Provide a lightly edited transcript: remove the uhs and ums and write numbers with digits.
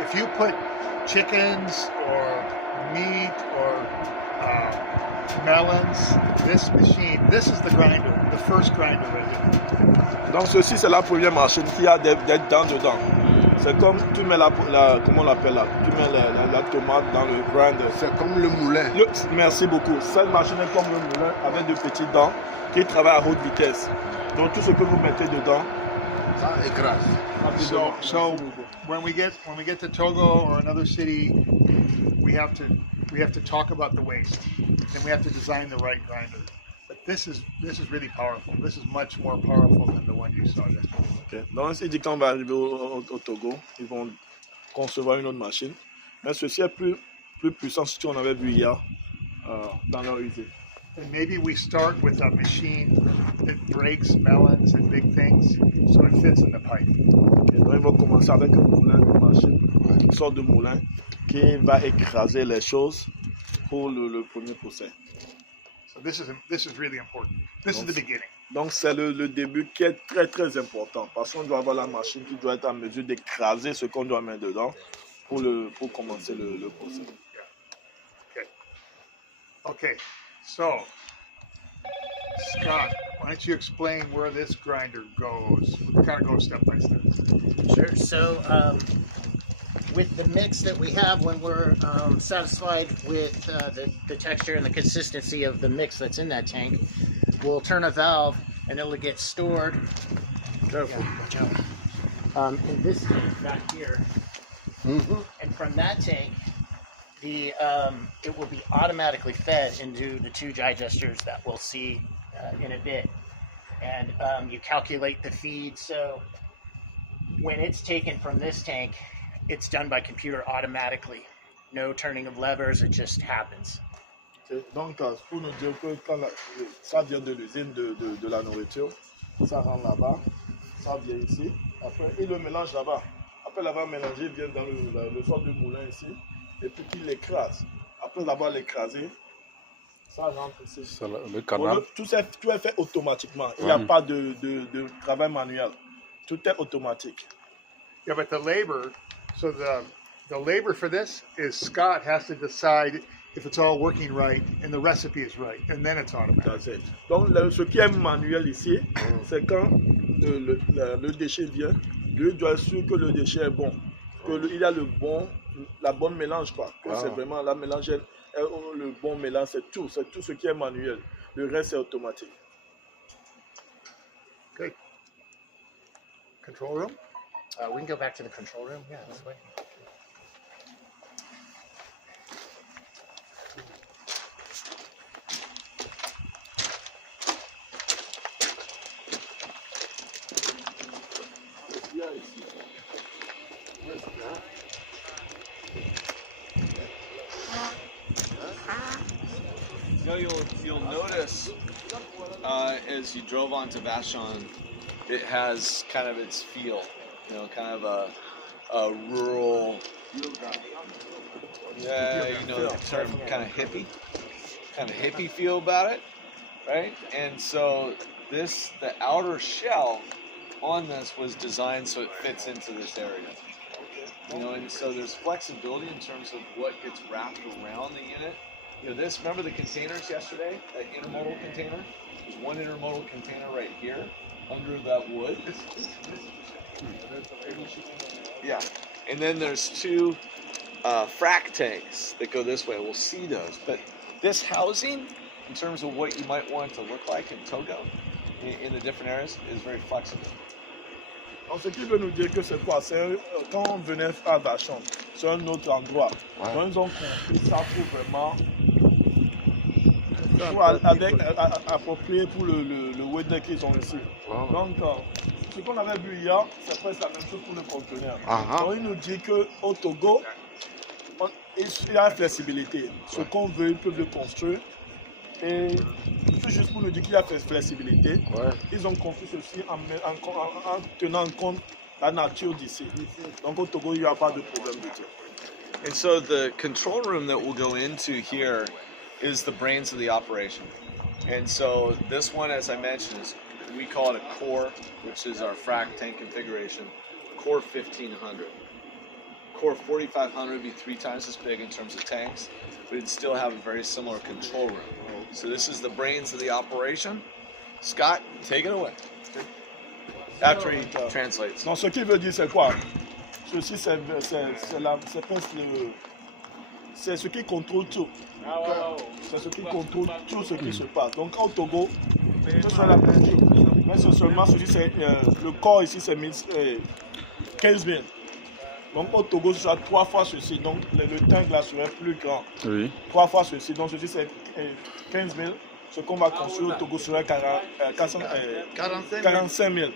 if you put chickens or meat or melons, this machine, this is the grinder, the first grinder right here. Donc ceci c'est la première machine qui a des dents dedans. C'est comme tu mets comment on l'appelle là, tu mets la tomate dans le grinder. C'est comme le moulin. Merci beaucoup. Cette machine est comme le moulin avec de petites dents qui travaille à haute vitesse. Donc tout ce que vous mettez dedans, ça écrase. So when we get to Togo or another city, we have to talk about the waste, and we have to design the right grinder. But this is really powerful. This is much more powerful than the one you saw yesterday. Okay. Donc il dit quand on va arriver au Togo, ils vont concevoir une autre machine. Mais ceci est plus puissant que ce qu'on avait vu hier dans leur usine. And maybe we start with a machine that breaks melons and big things, so it fits in the pipe. Okay. Donc ils vont commencer avec un moulin, une machine, une sorte de moulin qui va écraser les choses pour le premier procès. So this is really important. This is the beginning. Donc c'est le début qui est très très important parce qu'on doit avoir la machine qui doit être en mesure d'écraser ce qu'on doit mettre dedans pour commencer le procès. Yeah. Okay. So, Scott, why don't you explain where this grinder goes? We'll kind of go step by step. Sure. So, with the mix that we have, when we're satisfied with the texture and the consistency of the mix that's in that tank, we'll turn a valve and it'll get stored. Careful. In this tank back here. Mm-hmm. And from that tank, it will be automatically fed into the two digesters that we'll see in a bit. And you calculate the feed, so when it's taken from this tank, it's done by computer automatically. No turning of levers, it just happens. Donc, pour nous dire que quand ça vient de l'usine de la nourriture, ça rentre là-bas, ça vient ici, après il le mélange là-bas. Après l'avoir mélangé, il vient dans le sort de moulin ici, et puis il l'écrase. Après l'avoir écrasé, ça rentre ici. C'est le canal. Tout est fait automatiquement. Il n'y a pas de travail manuel. Tout est automatique. Yeah, but the labor, so the labor for this is Scott has to decide if it's all working right and the recipe is right, and then it's automatic. That's it. Donc ce qui est manuel ici, c'est quand le déchet vient, lui doit être sûr que le déchet est bon, qu'il y a la bonne mélange, quoi. Que c'est vraiment la mélange, le bon mélange, c'est tout ce qui est manuel. Le reste c'est automatique. Good. Control room? We can go back to the control room. Yeah, this way. You'll notice as you drove onto Vashon, it has kind of its feel, kind of a rural, the term kind of hippie feel about it, right? And so the outer shell on this was designed so it fits into this area. And so there's flexibility in terms of what gets wrapped around the unit. Remember the containers yesterday? That intermodal container? There's one intermodal container right here under that wood. Yeah. And then there's two frac tanks that go this way. We'll see those. But this housing, in terms of what you might want it to look like in Togo, in the different areas, is very flexible. Donc, ce qui veut nous dire que c'est quoi? C'est quand on venait à Vachon, c'est un autre endroit. Donc, ils ont compris ça pour vraiment approprié pour le weather qu'ils ont ici. Donc, ce qu'on avait vu hier, c'est presque la même chose pour le conteneur. Donc, il nous dit qu'au Togo, il y a la flexibilité. Ce qu'on veut, ils peuvent le construire. Et tout juste pour nous dire qu'il y a flexibilité, ils ont construit ceci en tenant compte la nature d'ici. Donc au Togo, il n'y a pas de problème du tout. And so the control room that we'll go into here is the brains of the operation. And so this one, as I mentioned, we call it a core, which is our frac tank configuration, core 1500. Core 4500 would be 3 times as big in terms of tanks, but it'd still have a very similar control room. So this is the brains of the operation. Scott, take it away. After he translates. Donc, ce qu'il veut dire, c'est quoi? Ceci, c'est ce qui contrôle tout. C'est ce qui contrôle tout ce qui se passe. Donc, au Togo, ce sera la même chose. Mais c'est seulement ceci, le corps ici, c'est 15 000. Donc, au Togo, ce sera 3 fois ceci. Donc, le tank là serait plus grand. Oui. 3 fois ceci. Donc, ceci, c'est 15 000. Ce qu'on va construire au Togo sera 45 000.